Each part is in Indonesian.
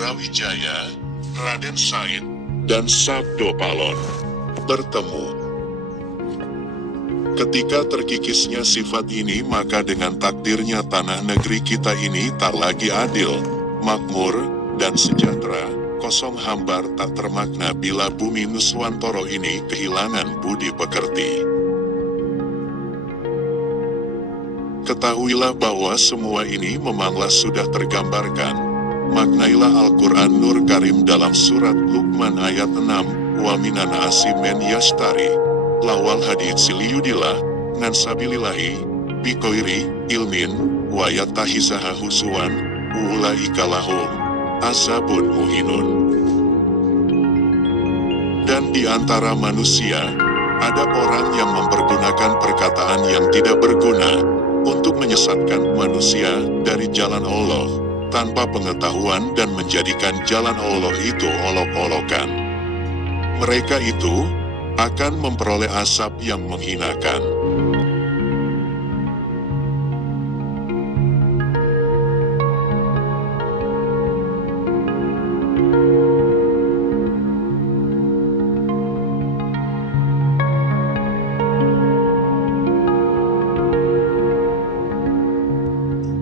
Brawijaya, Raden Said, dan Sabdo Palon bertemu. Ketika terkikisnya sifat ini, maka dengan takdirnya tanah negeri kita ini tak lagi adil, makmur, dan sejahtera, kosong hambar tak termakna bila bumi Nuswantoro ini kehilangan budi pekerti. Ketahuilah bahwa semua ini memanglah sudah tergambarkan. Maknailah Al-Quran Nur Karim dalam surat Luqman ayat 6, wa minan asimen yashtari lawal hadid siliyudillah ngan sabilillahi bikoiri ilmin wa yatahizaha husuan ulaika lahum azabun muhinun. Dan di antara manusia ada orang yang mempergunakan perkataan yang tidak berguna untuk menyesatkan manusia dari jalan Allah tanpa pengetahuan dan menjadikan jalan Allah itu olok-olokan. Mereka itu akan memperoleh azab yang menghinakan.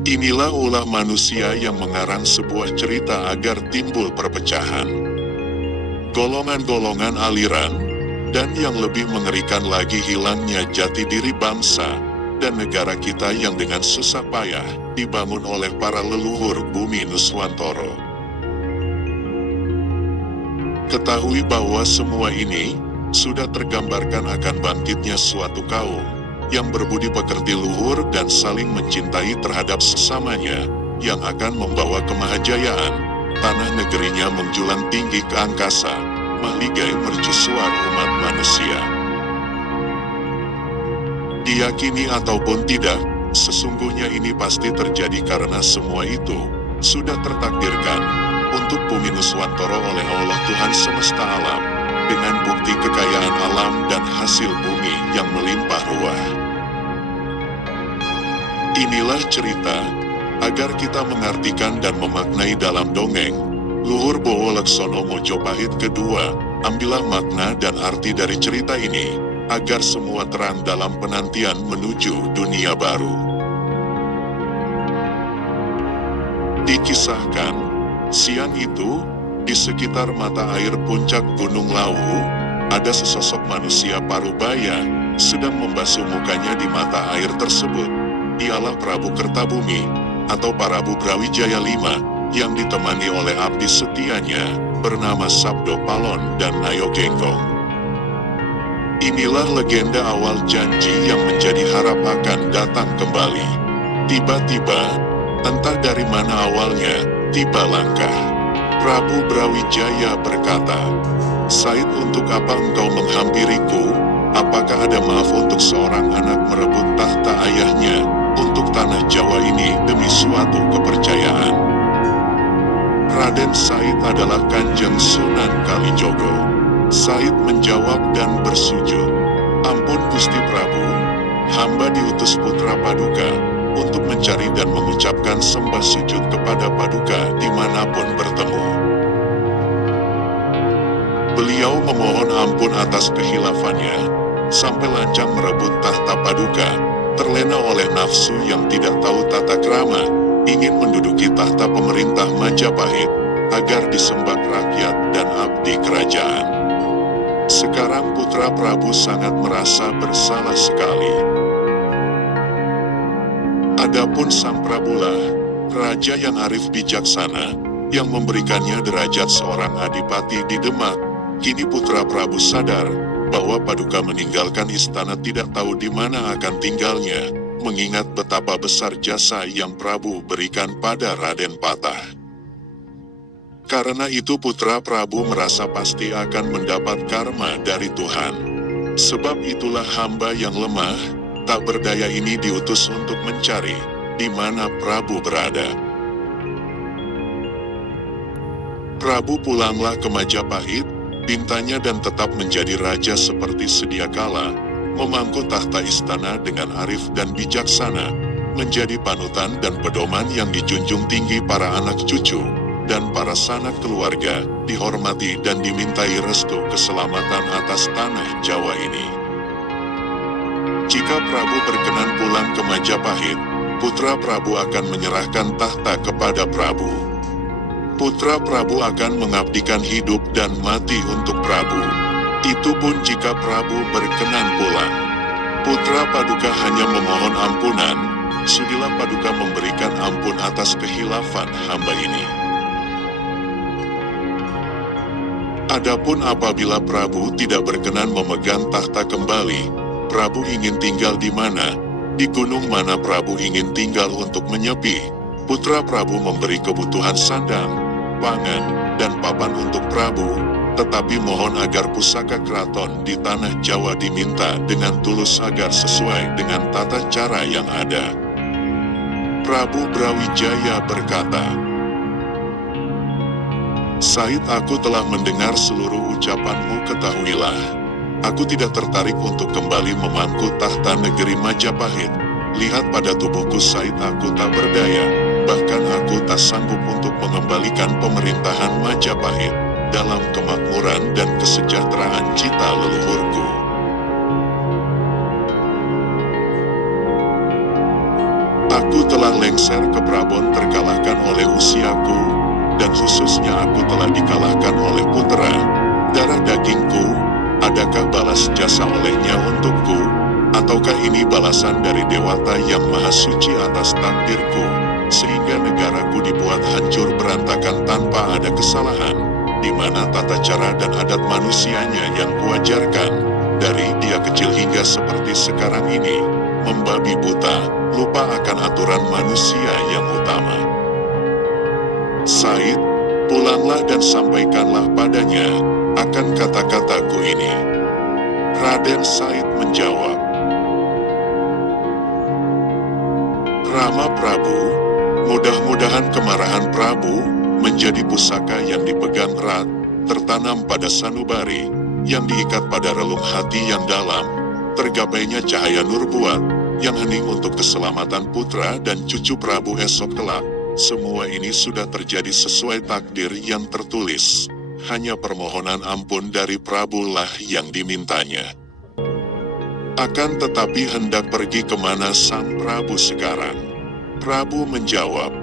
Inilah ulah manusia yang mengarang sebuah cerita agar timbul perpecahan, golongan-golongan aliran, dan yang lebih mengerikan lagi hilangnya jati diri bangsa dan negara kita yang dengan susah payah dibangun oleh para leluhur bumi Nuswantoro. Ketahui bahwa semua ini sudah tergambarkan akan bangkitnya suatu kaum yang berbudi pekerti luhur dan saling mencintai terhadap sesamanya, yang akan membawa kemahajayaan, tanah negerinya menjulang tinggi ke angkasa, mahligai mercusuar umat manusia. Diyakini ataupun tidak, sesungguhnya ini pasti terjadi karena semua itu sudah tertakdirkan untuk bumi Nuswantoro oleh Allah Tuhan semesta alam, dengan bukti kekayaan alam dan hasil bumi yang melimpah ruah. Inilah cerita, agar kita mengartikan dan memaknai dalam dongeng, Luhur Bowo Leksono Mojopahit kedua, ambillah makna dan arti dari cerita ini, agar semua terang dalam penantian menuju dunia baru. Dikisahkan, siang itu, di sekitar mata air puncak Gunung Lawu, ada sesosok manusia parubaya, sedang membasuh mukanya di mata air tersebut. Ialah Prabu Kertabumi, atau Prabu Brawijaya V, yang ditemani oleh abdi setianya, bernama Sabdo Palon dan Nayo Genggong. Inilah legenda awal janji yang menjadi harap akan datang kembali. Tiba-tiba, entah dari mana awalnya, tiba langkah. Prabu Brawijaya berkata, "Said, untuk apa engkau menghampiriku? Apakah ada maaf untuk seorang anak merebut tahta ayahnya untuk tanah Jawa ini demi suatu kepercayaan?" Raden Said adalah Kanjeng Sunan Kalijogo. Said menjawab dan bersujud, "Ampun Gusti Prabu, hamba diutus putra Paduka untuk mencari dan mengucapkan sembah sujud kepada Paduka dimanapun bertemu." Beliau memohon ampun atas kehilafannya, sampai lancang merebut tahta Paduka, terlena oleh nafsu yang tidak tahu tata krama, ingin menduduki tahta pemerintah Majapahit, agar disembah rakyat dan abdi kerajaan. Sekarang putra Prabu sangat merasa bersalah sekali. Adapun sang Prabulah, raja yang arif bijaksana, yang memberikannya derajat seorang adipati di Demak. Kini putra Prabu sadar bahwa Paduka meninggalkan istana tidak tahu di mana akan tinggalnya, mengingat betapa besar jasa yang Prabu berikan pada Raden Patah. Karena itu putra Prabu merasa pasti akan mendapat karma dari Tuhan. Sebab itulah hamba yang lemah, tak berdaya ini diutus untuk mencari di mana Prabu berada. Prabu pulanglah ke Majapahit, pintanya dan tetap menjadi raja seperti sedia kala, memangku tahta istana dengan arif dan bijaksana, menjadi panutan dan pedoman yang dijunjung tinggi para anak cucu, dan para sanak keluarga dihormati dan dimintai restu keselamatan atas tanah Jawa ini. Jika Prabu berkenan pulang ke Majapahit, putra Prabu akan menyerahkan tahta kepada Prabu. Putra Prabu akan mengabdikan hidup dan mati untuk Prabu. Itu pun jika Prabu berkenan pulang. Putra Paduka hanya memohon ampunan, sudilah Paduka memberikan ampun atas kehilafan hamba ini. Adapun apabila Prabu tidak berkenan memegang tahta kembali, Prabu ingin tinggal di mana, di gunung mana Prabu ingin tinggal untuk menyepi, putra Prabu memberi kebutuhan sandang, pangan, dan papan untuk Prabu, tetapi mohon agar pusaka keraton di tanah Jawa diminta dengan tulus agar sesuai dengan tata cara yang ada. Prabu Brawijaya berkata, "Said, aku telah mendengar seluruh ucapanmu, ketahuilah. Aku tidak tertarik untuk kembali memangku tahta negeri Majapahit. Lihat pada tubuhku, Said, aku tak berdaya. Bahkan aku tak sanggup untuk mengembalikan pemerintahan Majapahit dalam kemakmuran dan kesejahteraan cita leluhurku. Aku telah lengser ke Prabon terkalahkan oleh usiaku, dan khususnya aku telah dikalahkan oleh putra, darah dagingku. Adakah balas jasa olehnya untukku, ataukah ini balasan dari Dewata yang Maha Suci atas takdirku, sehingga negaraku dibuat hancur berantakan tanpa ada kesalahan, di mana tata cara dan adat manusianya yang kuajarkan, dari dia kecil hingga seperti sekarang ini, membabi buta, lupa akan aturan manusia yang utama. Said, pulanglah dan sampaikanlah padanya akan kata-kataku ini." Raden Said menjawab, "Rama Prabu, mudah-mudahan kemarahan Prabu menjadi pusaka yang dipegang erat, tertanam pada sanubari, yang diikat pada relung hati yang dalam, tergapainya cahaya nur buat, yang hening untuk keselamatan putra dan cucu Prabu esok kelak. Semua ini sudah terjadi sesuai takdir yang tertulis. Hanya permohonan ampun dari Prabu lah yang dimintanya. Akan tetapi hendak pergi kemana sang Prabu sekarang?" Prabu menjawab,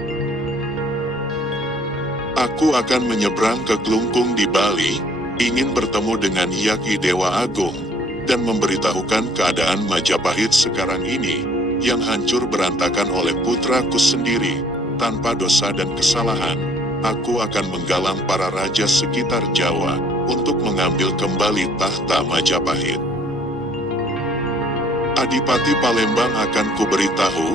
"Aku akan menyeberang ke Klungkung di Bali, ingin bertemu dengan Yaki Dewa Agung, dan memberitahukan keadaan Majapahit sekarang ini, yang hancur berantakan oleh putraku sendiri, tanpa dosa dan kesalahan. Aku akan menggalang para raja sekitar Jawa, untuk mengambil kembali tahta Majapahit. Adipati Palembang akan kuberitahu,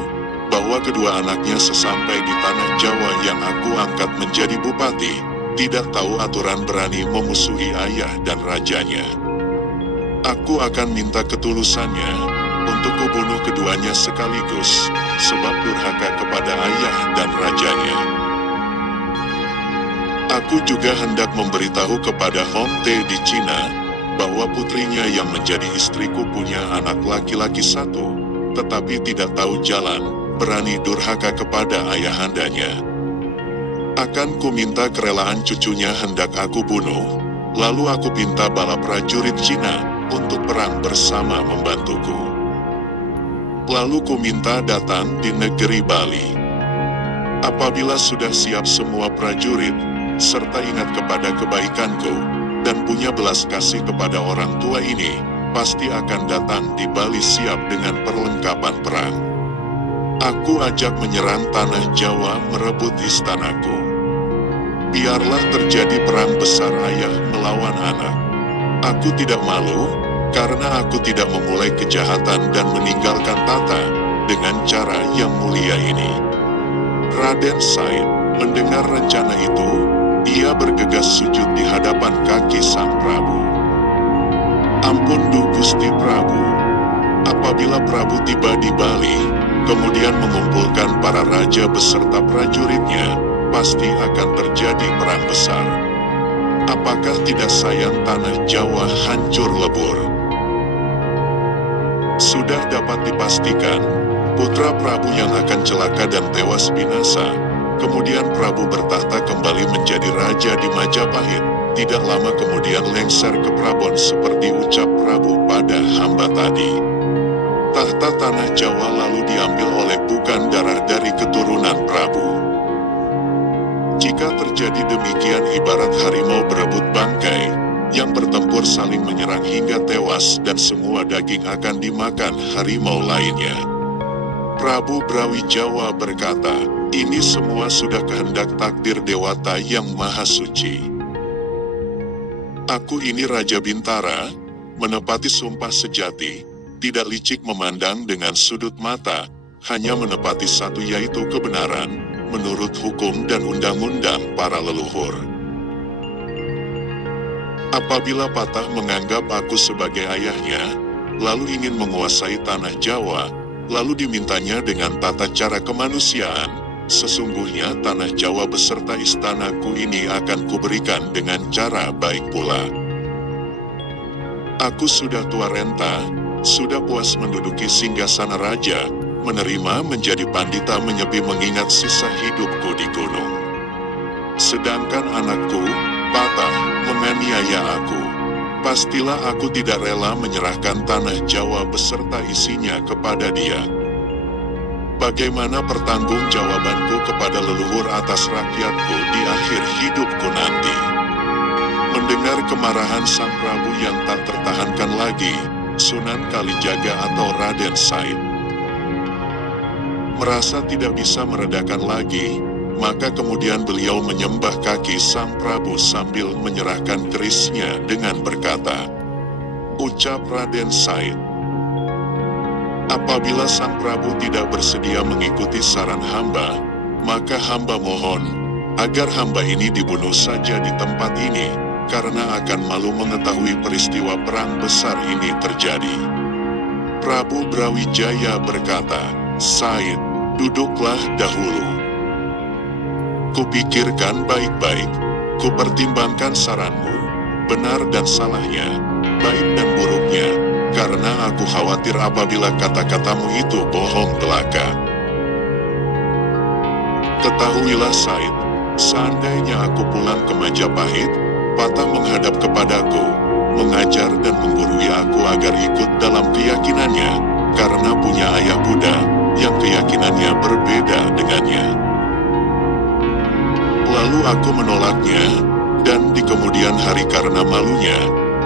bahwa kedua anaknya sesampai di tanah Jawa yang aku angkat menjadi bupati, tidak tahu aturan berani memusuhi ayah dan rajanya. Aku akan minta ketulusannya, untuk kubunuh keduanya sekaligus, sebab durhaka kepada ayah dan rajanya. Aku juga hendak memberitahu kepada Hong Te di Cina, bahwa putrinya yang menjadi istriku punya anak laki-laki satu, tetapi tidak tahu jalan, berani durhaka kepada ayahandanya. Akan ku minta kerelaan cucunya hendak aku bunuh, lalu aku pinta bala prajurit Cina, untuk perang bersama membantuku. Lalu ku minta datang di negeri Bali. Apabila sudah siap semua prajurit, serta ingat kepada kebaikanku, dan punya belas kasih kepada orang tua ini, pasti akan datang di Bali siap dengan perlengkapan perang. Aku ajak menyerang tanah Jawa merebut istanaku. Biarlah terjadi perang besar ayah melawan anak. Aku tidak malu, karena aku tidak memulai kejahatan dan meninggalkan tata, dengan cara yang mulia ini." Raden Said mendengar rencana itu, ia bergegas sujud di hadapan kaki sang Prabu. "Ampun duh Gusti Prabu. Apabila Prabu tiba di Bali, kemudian mengumpulkan para raja beserta prajuritnya, pasti akan terjadi perang besar. Apakah tidak sayang tanah Jawa hancur lebur? Sudah dapat dipastikan, putra Prabu yang akan celaka dan tewas binasa, kemudian Prabu bertahta kembali menjadi Majapahit tidak lama kemudian lengser ke Prabon seperti ucap Prabu pada hamba tadi. Tahta tanah Jawa lalu diambil oleh bukan darah dari keturunan Prabu. Jika terjadi demikian ibarat harimau berebut bangkai, yang bertempur saling menyerang hingga tewas dan semua daging akan dimakan harimau lainnya. Prabu Brawijaya berkata, ini semua sudah kehendak takdir Dewata yang Maha Suci. Aku ini Raja Bintara, menepati sumpah sejati, tidak licik memandang dengan sudut mata, hanya menepati satu yaitu kebenaran, menurut hukum dan undang-undang para leluhur. Apabila Patah menganggap aku sebagai ayahnya, lalu ingin menguasai tanah Jawa, lalu dimintanya dengan tata cara kemanusiaan, sesungguhnya tanah Jawa beserta istanaku ini akan kuberikan dengan cara baik pula. Aku sudah tua renta, sudah puas menduduki singgasana raja, menerima menjadi pandita menyepi mengingat sisa hidupku di gunung. Sedangkan anakku, Patah, menganiaya aku. Pastilah aku tidak rela menyerahkan tanah Jawa beserta isinya kepada dia. Bagaimana pertanggungjawabanku kepada leluhur atas rakyatku di akhir hidupku nanti? Mendengar kemarahan sang Prabu yang tak tertahankan lagi, Sunan Kalijaga atau Raden Said merasa tidak bisa meredakan lagi, maka kemudian beliau menyembah kaki sang Prabu sambil menyerahkan kerisnya dengan berkata, ucap Raden Said, apabila sang Prabu tidak bersedia mengikuti saran hamba, maka hamba mohon, agar hamba ini dibunuh saja di tempat ini, karena akan malu mengetahui peristiwa perang besar ini terjadi. Prabu Brawijaya berkata, Said, duduklah dahulu. Kupikirkan baik-baik, kupertimbangkan saranmu, benar dan salahnya, baik dan buruknya, karena aku khawatir apabila kata-katamu itu bohong belaka. Ketahuilah Said, seandainya aku pulang ke Majapahit, Patah menghadap kepadaku, mengajar dan menggurui aku agar ikut dalam keyakinannya, karena punya ayah Buddha, yang keyakinannya berbeda dengannya. Lalu aku menolaknya, dan di kemudian hari karena malunya,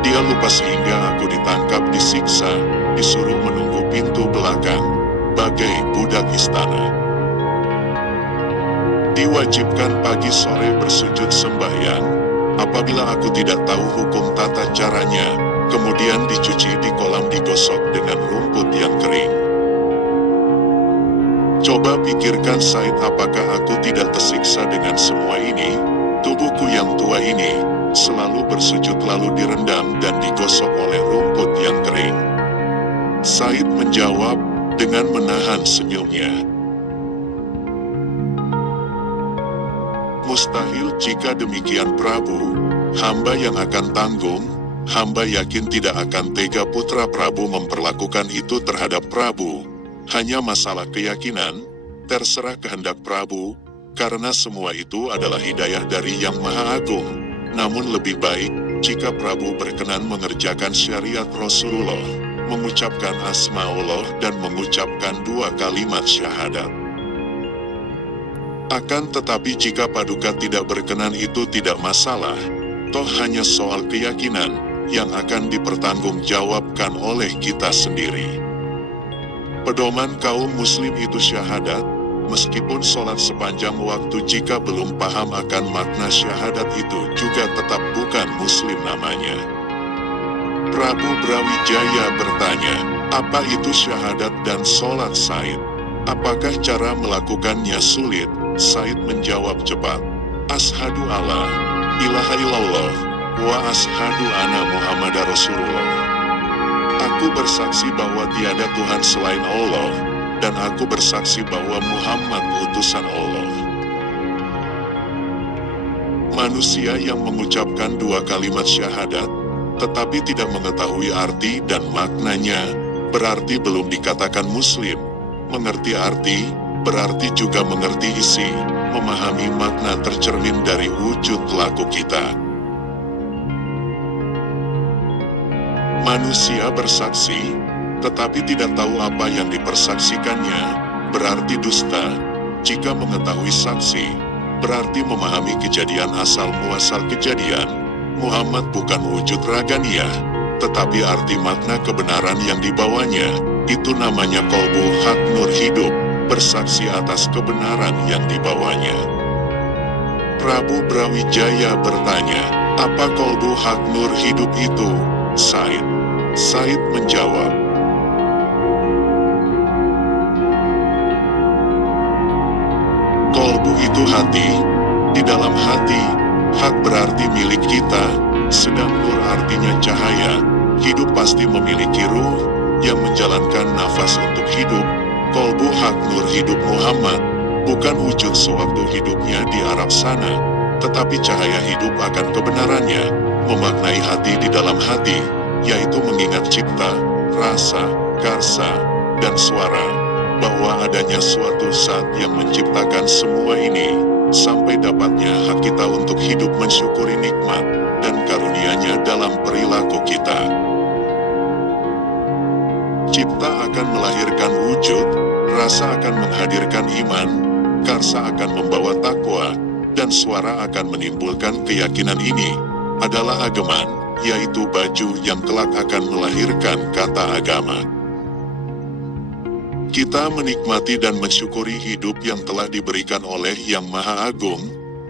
dia lupa sehingga aku ditangkap disiksa, disuruh menunggu pintu belakang, bagai budak istana. Diwajibkan pagi sore bersujud sembahyang, apabila aku tidak tahu hukum tata caranya, kemudian dicuci di kolam digosok dengan rumput yang kering. Coba pikirkan Said, apakah aku tidak tersiksa dengan semua ini? Tubuhku yang tua ini, selalu bersujud lalu direndam dan digosok oleh rumput yang kering. Said menjawab, dengan menahan senyumnya. Mustahil jika demikian Prabu, hamba yang akan tanggung, hamba yakin tidak akan tega putra Prabu memperlakukan itu terhadap Prabu. Hanya masalah keyakinan, terserah kehendak Prabu, karena semua itu adalah hidayah dari Yang Maha Agung. Namun lebih baik, jika Prabu berkenan mengerjakan syariat Rasulullah, mengucapkan asmaullah dan mengucapkan 2 kalimat syahadat. Akan tetapi jika Paduka tidak berkenan itu tidak masalah, toh hanya soal keyakinan, yang akan dipertanggungjawabkan oleh kita sendiri. Pedoman kaum muslim itu syahadat, meskipun sholat sepanjang waktu jika belum paham akan makna syahadat itu juga tetap bukan muslim namanya. Prabu Brawijaya bertanya, apa itu syahadat dan sholat Said? Apakah cara melakukannya sulit? Said menjawab cepat, Ashadu alla ilaha illallah, wa ashadu anna Muhammadar Rasulullah. Aku bersaksi bahwa tiada Tuhan selain Allah, dan aku bersaksi bahwa Muhammad utusan Allah. Manusia yang mengucapkan 2 kalimat syahadat, tetapi tidak mengetahui arti dan maknanya, berarti belum dikatakan muslim. Mengerti arti, berarti juga mengerti isi. memahami makna tercermin dari wujud laku kita. Manusia bersaksi, tetapi tidak tahu apa yang dipersaksikannya, berarti dusta. Jika mengetahui saksi, berarti memahami kejadian asal-muasal kejadian. Muhammad bukan wujud raganiyah, tetapi arti makna kebenaran yang dibawanya, itu namanya kolbu hak nur hidup, bersaksi atas kebenaran yang dibawanya. Prabu Brawijaya bertanya, apa kolbu hak nur hidup itu, Said? Said menjawab, kolbu itu hati, di dalam hati, hak berarti milik kita, sedang nur artinya cahaya, hidup pasti memiliki ruh, yang menjalankan nafas untuk hidup. Kolbu hak nur hidup Muhammad, bukan wujud sewaktu hidupnya di Arab sana, tetapi cahaya hidup akan kebenarannya, memaknai hati di dalam hati, yaitu mengingat cipta, rasa, karsa, dan suara, bahwa adanya suatu zat yang menciptakan semua ini, sampai dapatnya hak kita untuk hidup mensyukuri nikmat, dan karunia-Nya dalam perilaku kita. Cipta akan melahirkan wujud, rasa akan menghadirkan iman, karsa akan membawa takwa, dan suara akan menimbulkan keyakinan. Ini adalah agaman, yaitu baju yang kelak akan melahirkan kata agama. Kita menikmati dan mensyukuri hidup yang telah diberikan oleh Yang Maha Agung,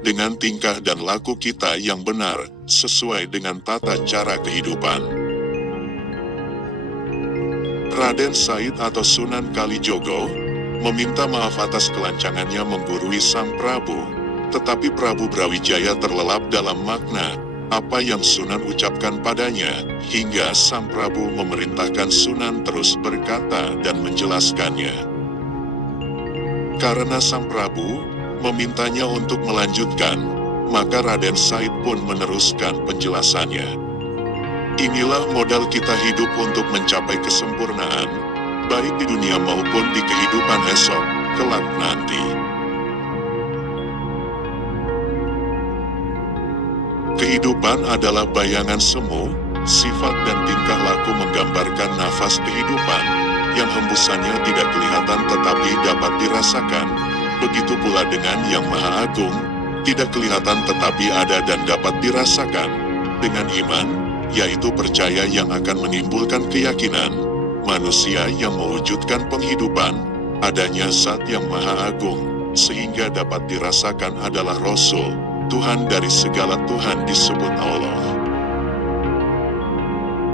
dengan tingkah dan laku kita yang benar, sesuai dengan tata cara kehidupan. Raden Said atau Sunan Kalijogo meminta maaf atas kelancangannya menggurui Sang Prabu, tetapi Prabu Brawijaya terlelap dalam makna apa yang Sunan ucapkan padanya, hingga Sang Prabu memerintahkan Sunan terus berkata dan menjelaskannya. Karena Sang Prabu memintanya untuk melanjutkan, maka Raden Said pun meneruskan penjelasannya. Inilah modal kita hidup untuk mencapai kesempurnaan, baik di dunia maupun di kehidupan esok, kelak nanti. Kehidupan adalah bayangan semu, sifat dan tingkah laku menggambarkan nafas kehidupan, yang hembusannya tidak kelihatan tetapi dapat dirasakan. Begitu pula dengan Yang Maha Agung, tidak kelihatan tetapi ada dan dapat dirasakan. Dengan iman, yaitu percaya yang akan menimbulkan keyakinan, manusia yang mewujudkan penghidupan, adanya Zat yang Maha Agung, sehingga dapat dirasakan adalah Rasul, Tuhan dari segala Tuhan disebut Allah.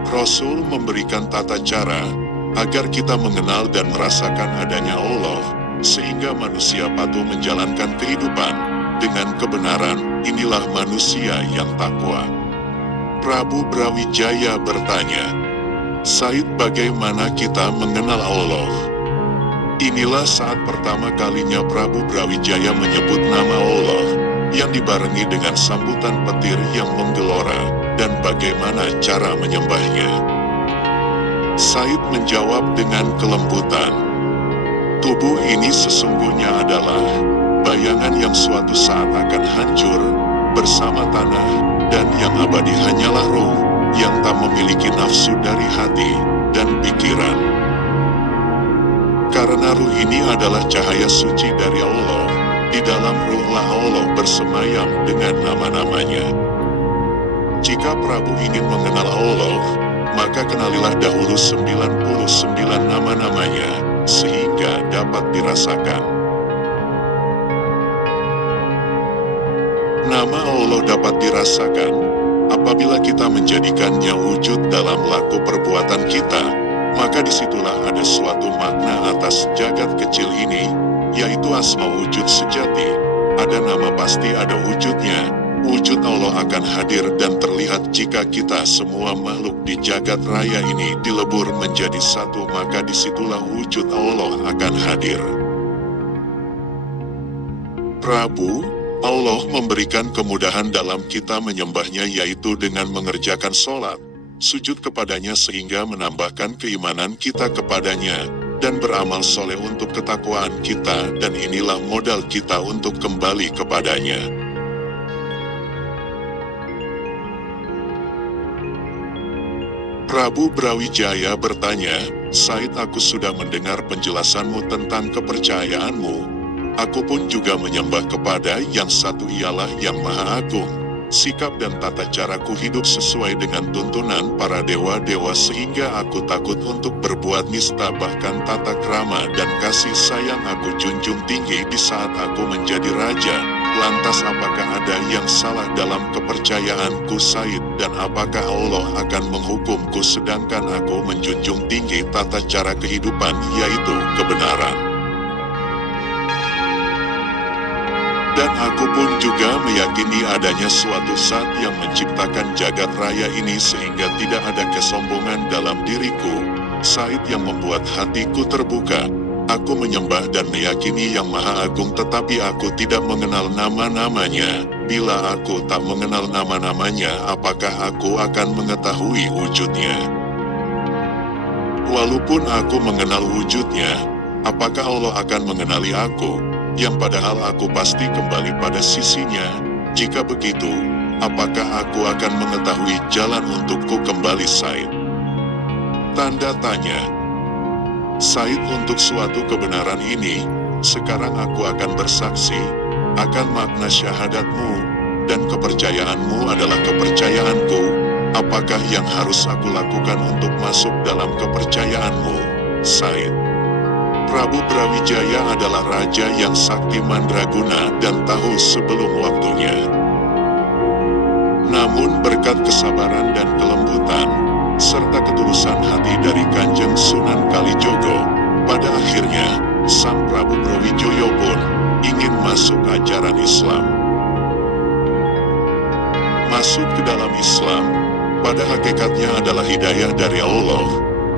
Rasul memberikan tata cara, agar kita mengenal dan merasakan adanya Allah, sehingga manusia patuh menjalankan kehidupan, dengan kebenaran. Inilah manusia yang takwa. Prabu Brawijaya bertanya, Said, bagaimana kita mengenal Allah? Inilah saat pertama kalinya Prabu Brawijaya menyebut nama Allah, yang dibarengi dengan sambutan petir yang menggelora, dan bagaimana cara menyembahnya. Said menjawab dengan kelembutan, tubuh ini sesungguhnya adalah bayangan yang suatu saat akan hancur bersama tanah, dan yang abadi hanyalah ruh, yang tak memiliki nafsu dari hati dan pikiran. Karena ruh ini adalah cahaya suci dari Allah, di dalam ruhlah Allah bersemayam dengan nama-namanya. Jika Prabu ingin mengenal Allah, maka kenalilah dahulu 99 nama-namanya, sehingga dapat dirasakan. Nama Allah dapat dirasakan apabila kita menjadikannya wujud dalam laku perbuatan kita, maka disitulah ada suatu makna atas jagat kecil ini, yaitu asma wujud sejati. Ada nama pasti ada wujudnya, wujud Allah akan hadir dan terlihat jika kita semua makhluk di jagat raya ini dilebur menjadi satu, maka disitulah wujud Allah akan hadir. Prabu, Allah memberikan kemudahan dalam kita menyembahnya, yaitu dengan mengerjakan sholat, sujud kepadanya sehingga menambahkan keimanan kita kepadanya, dan beramal soleh untuk ketakwaan kita, dan inilah modal kita untuk kembali kepadanya. Prabu Brawijaya bertanya, "Said, aku sudah mendengar penjelasanmu tentang kepercayaanmu. Aku pun juga menyembah kepada yang satu, ialah yang Maha Agung. Sikap dan tata caraku hidup sesuai dengan tuntunan para dewa-dewa sehingga aku takut untuk berbuat nista, bahkan tata krama dan kasih sayang aku junjung tinggi di saat aku menjadi raja. Lantas apakah ada yang salah dalam kepercayaanku, Said, dan apakah Allah akan menghukumku sedangkan aku menjunjung tinggi tata cara kehidupan, yaitu kebenaran? Dan aku pun juga meyakini adanya suatu saat yang menciptakan jagat raya ini sehingga tidak ada kesombongan dalam diriku, Said, yang membuat hatiku terbuka. Aku menyembah dan meyakini yang Maha Agung, tetapi aku tidak mengenal nama-namanya. Bila aku tak mengenal nama-namanya, apakah aku akan mengetahui wujudnya? Walaupun aku mengenal wujudnya, apakah Allah akan mengenali aku, yang padahal aku pasti kembali pada sisinya? Jika begitu, apakah aku akan mengetahui jalan untukku kembali, Said? Tanda tanya. Said, untuk suatu kebenaran ini, sekarang aku akan bersaksi akan makna syahadatmu, dan kepercayaanmu adalah kepercayaanku. Apakah yang harus aku lakukan untuk masuk dalam kepercayaanmu, Said? Prabu Brawijaya adalah raja yang sakti mandraguna dan tahu sebelum waktunya. Namun berkat kesabaran dan kelembutan, serta ketulusan hati dari Kanjeng Sunan Kalijogo, pada akhirnya, Sang Prabu Brawijaya pun ingin masuk ajaran Islam. Masuk ke dalam Islam, pada hakikatnya adalah hidayah dari Allah,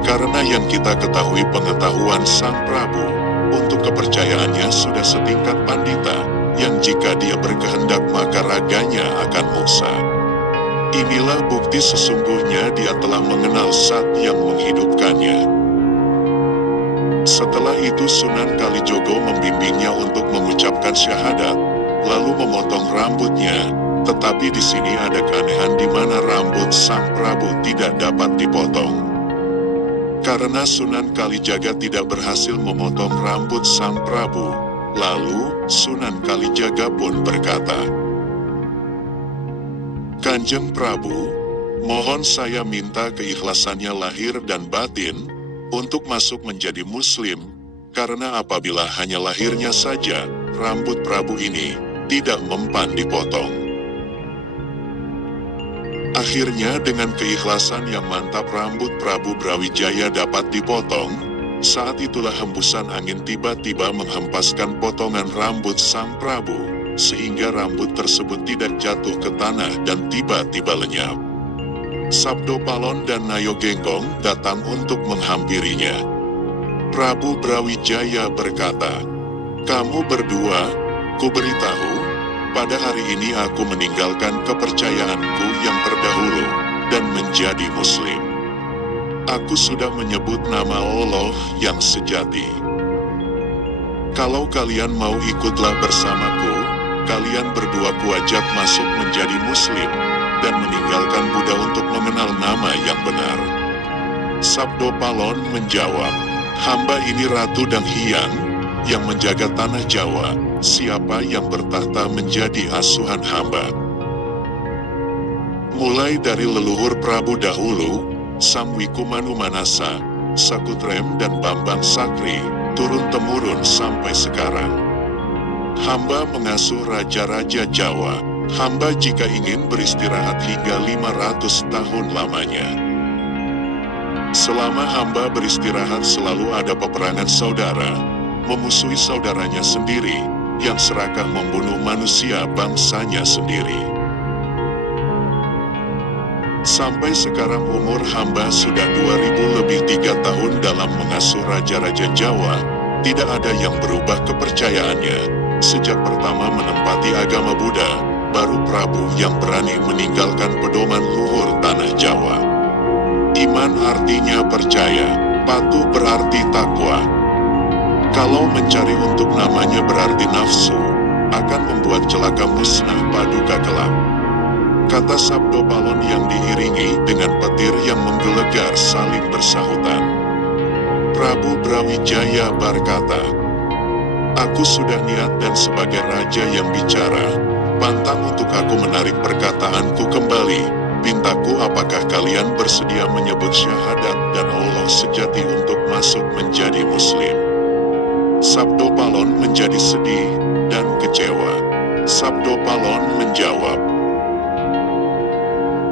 karena yang kita ketahui pengetahuan Sang Prabu, untuk kepercayaannya sudah setingkat pandita, yang jika dia berkehendak maka raganya akan muksa. Inilah bukti sesungguhnya dia telah mengenal Zat yang menghidupkannya. Setelah itu Sunan Kalijogo membimbingnya untuk mengucapkan syahadat, lalu memotong rambutnya. Tetapi di sini ada keanehan di mana rambut Sang Prabu tidak dapat dipotong. Karena Sunan Kalijaga tidak berhasil memotong rambut Sang Prabu, lalu Sunan Kalijaga pun berkata, "Kanjeng Prabu, mohon saya minta keikhlasannya lahir dan batin untuk masuk menjadi muslim, karena apabila hanya lahirnya saja, rambut Prabu ini tidak mempan dipotong." Akhirnya dengan keikhlasan yang mantap rambut Prabu Brawijaya dapat dipotong. Saat itulah hembusan angin tiba-tiba menghempaskan potongan rambut Sang Prabu, sehingga rambut tersebut tidak jatuh ke tanah dan tiba-tiba lenyap. Sabdo Palon dan Nayo Genggong datang untuk menghampirinya. Prabu Brawijaya berkata, "Kamu berdua, ku beritahu, pada hari ini aku meninggalkan kepercayaanku yang terdahulu dan menjadi muslim. Aku sudah menyebut nama Allah yang sejati. Kalau kalian mau ikutlah bersamaku, kalian berdua kuajak masuk menjadi muslim, dan meninggalkan Buddha untuk mengenal nama yang benar." Sabdo Palon menjawab, "Hamba ini Ratu Dang Hyang, yang menjaga tanah Jawa. Siapa yang bertahta menjadi asuhan hamba?" Mulai dari leluhur Prabu dahulu, Sang Wikumanu Manasa, Sakutrem dan Bambang Sakri, turun-temurun sampai sekarang. Hamba mengasuh raja-raja Jawa. Hamba jika ingin beristirahat hingga 500 tahun lamanya. Selama hamba beristirahat selalu ada peperangan saudara, memusuhi saudaranya sendiri, yang serakah membunuh manusia bangsanya sendiri. Sampai sekarang umur hamba sudah 2000 lebih 3 tahun dalam mengasuh raja-raja Jawa, tidak ada yang berubah kepercayaannya. Sejak pertama menempati agama Buddha, baru Prabu yang berani meninggalkan pedoman luhur tanah Jawa. Iman artinya percaya, Patuh berarti takwa. Kalau mencari untuk namanya berarti nafsu, akan membuat celaka musnah paduka kelak. Kata Sabdo Palon yang diiringi dengan petir yang menggelegar saling bersahutan. Prabu Brawijaya berkata, "Aku sudah niat dan sebagai raja yang bicara, pantang untuk aku menarik perkataanku kembali. Pintaku, apakah kalian bersedia menyebut syahadat dan Allah sejati untuk masuk menjadi muslim?" Sabdo Palon menjadi sedih dan kecewa. Sabdo Palon menjawab,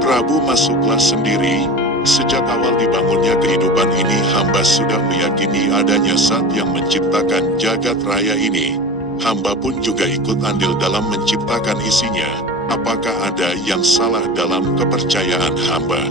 "Prabu, masuklah sendiri. Sejak awal dibangunnya kehidupan ini, hamba sudah meyakini adanya Zat yang menciptakan jagat raya ini. Hamba pun juga ikut andil dalam menciptakan isinya. Apakah ada yang salah dalam kepercayaan hamba?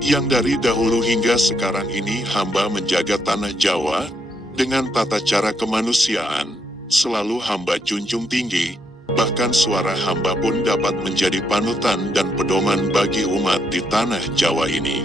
Yang dari dahulu hingga sekarang ini hamba menjaga tanah Jawa dengan tata cara kemanusiaan, selalu hamba junjung tinggi, bahkan suara hamba pun dapat menjadi panutan dan pedoman bagi umat di tanah Jawa ini.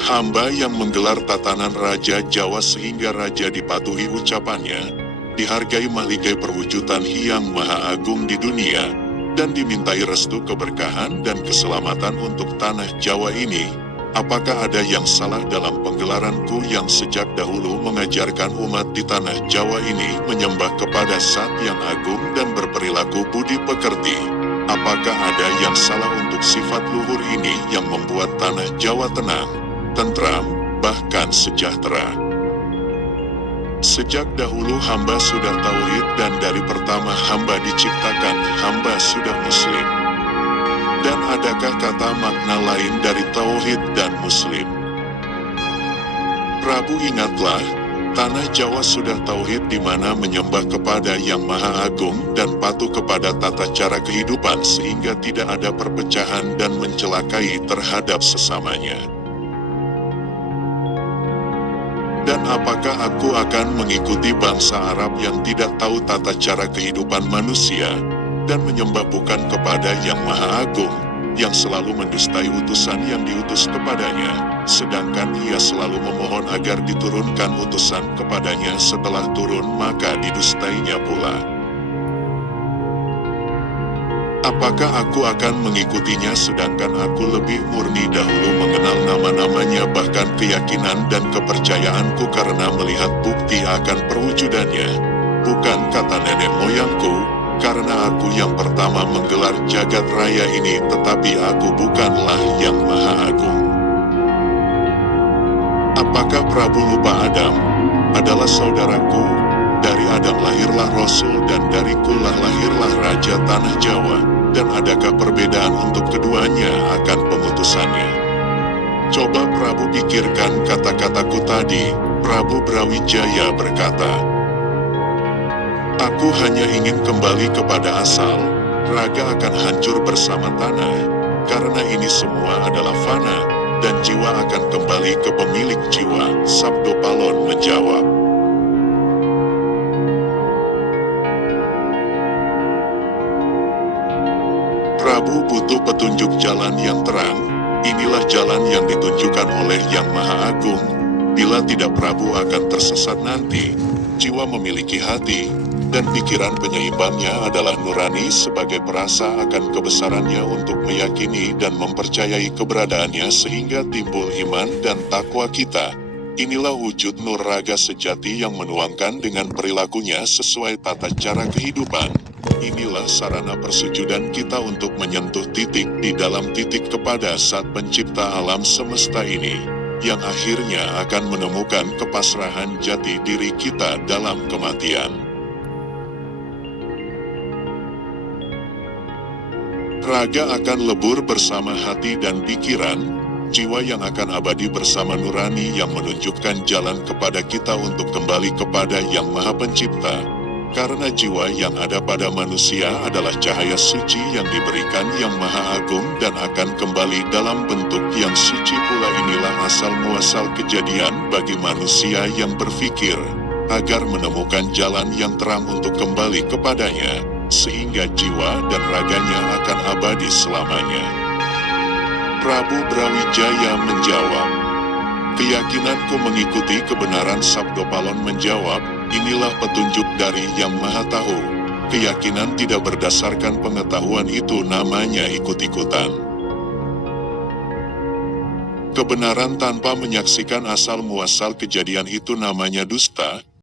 Hamba yang menggelar tatanan Raja Jawa sehingga Raja dipatuhi ucapannya, dihargai mahligai perwujudan Hyang Maha Agung di dunia, dan dimintai restu keberkahan dan keselamatan untuk tanah Jawa ini. Apakah ada yang salah dalam penggelaranku yang sejak dahulu mengajarkan umat di tanah Jawa ini menyembah kepada Zat yang agung dan berperilaku budi pekerti? Apakah ada yang salah untuk sifat luhur ini yang membuat tanah Jawa tenang, tentram, bahkan sejahtera? Sejak dahulu hamba sudah tauhid dan dari pertama hamba diciptakan, hamba sudah muslim. Dan adakah kata makna lain dari tauhid dan muslim? Prabu, ingatlah, tanah Jawa sudah tauhid di mana menyembah kepada Yang Maha Agung dan patuh kepada tata cara kehidupan sehingga tidak ada perpecahan dan mencelakai terhadap sesamanya. Dan apakah aku akan mengikuti bangsa Arab yang tidak tahu tata cara kehidupan manusia dan menyembah bukan kepada Yang Maha Agung, yang selalu mendustai utusan yang diutus kepadanya, sedangkan ia selalu memohon agar diturunkan utusan kepadanya, setelah turun maka didustainya pula? Apakah aku akan mengikutinya sedangkan aku lebih murni dahulu mengenal nama-namanya, bahkan keyakinan dan kepercayaanku karena melihat bukti akan perwujudannya? Bukan kata nenek moyangku, karena aku yang pertama menggelar jagat raya ini, tetapi aku bukanlah Yang Maha Agung. Apakah Prabu lupa Adam adalah saudaraku? Dari Adam lahirlah Rasul dan darikulah lahirlah Raja Tanah Jawa. Dan adakah perbedaan untuk keduanya akan pemutusannya? Coba Prabu pikirkan kata-kataku tadi. Prabu Brawijaya berkata, "Aku hanya ingin kembali kepada asal, raga akan hancur bersama tanah, karena ini semua adalah fana, dan jiwa akan kembali ke pemilik jiwa." Sabdo Palon menjawab, "Prabu butuh petunjuk jalan yang terang. Inilah jalan yang ditunjukkan oleh Yang Maha Agung. Bila tidak, Prabu akan tersesat nanti. Jiwa memiliki hati, dan pikiran penyeimbangnya adalah nurani sebagai perasa akan kebesarannya untuk meyakini dan mempercayai keberadaannya sehingga timbul iman dan takwa kita. Inilah wujud nur raga sejati yang menuangkan dengan perilakunya sesuai tata cara kehidupan. Inilah sarana persujudan kita untuk menyentuh titik di dalam titik kepada Zat pencipta alam semesta ini, yang akhirnya akan menemukan kepasrahan jati diri kita dalam kematian. Raga akan lebur bersama hati dan pikiran, jiwa yang akan abadi bersama nurani yang menunjukkan jalan kepada kita untuk kembali kepada Yang Maha Pencipta. Karena jiwa yang ada pada manusia adalah cahaya suci yang diberikan Yang Maha Agung dan akan kembali dalam bentuk yang suci pula. Inilah asal muasal kejadian bagi manusia yang berfikir, agar menemukan jalan yang terang untuk kembali kepadanya, sehingga jiwa dan raganya akan abadi selamanya. Prabu Brawijaya menjawab, keyakinanku mengikuti kebenaran. Sabdo Palon menjawab, inilah petunjuk dari Yang Maha Tahu. Keyakinan tidak berdasarkan pengetahuan itu namanya ikut-ikutan. Kebenaran tanpa menyaksikan asal muasal kejadian itu namanya dusta.